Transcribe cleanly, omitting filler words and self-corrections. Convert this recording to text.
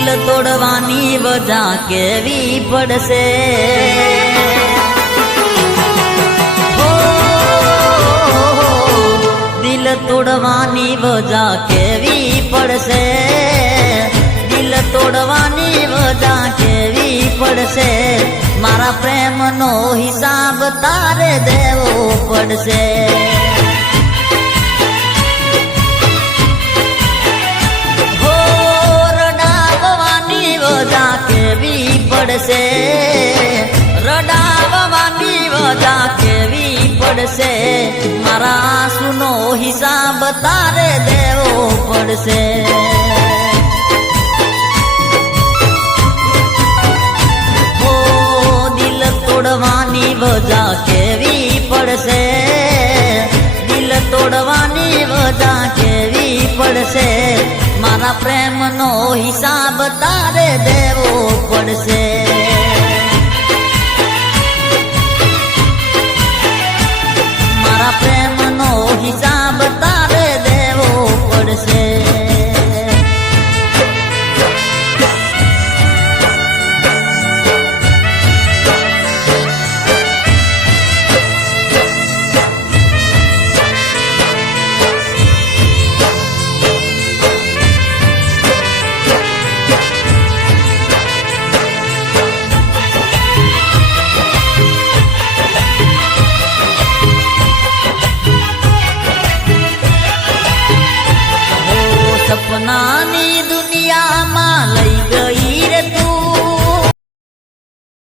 દિલ તોડવાની વજા કેવી પડશે હો દિલ તોડવાની વજા કેવી પડશે દિલ તોડવાની વજા કેવી પડશે મારા પ્રેમનો હિસાબ તારે દેવો પડશે પડશે રડાવવાની વજા કેવી પડશે મારા આંસુનો હિસાબ તારે દેવો પડશે હો દિલ તોડવાની વજા કેવી પડશે દિલ તોડવાની વજા કેવી પડશે મારા પ્રેમનો હિસાબ તારે દેવો પડશે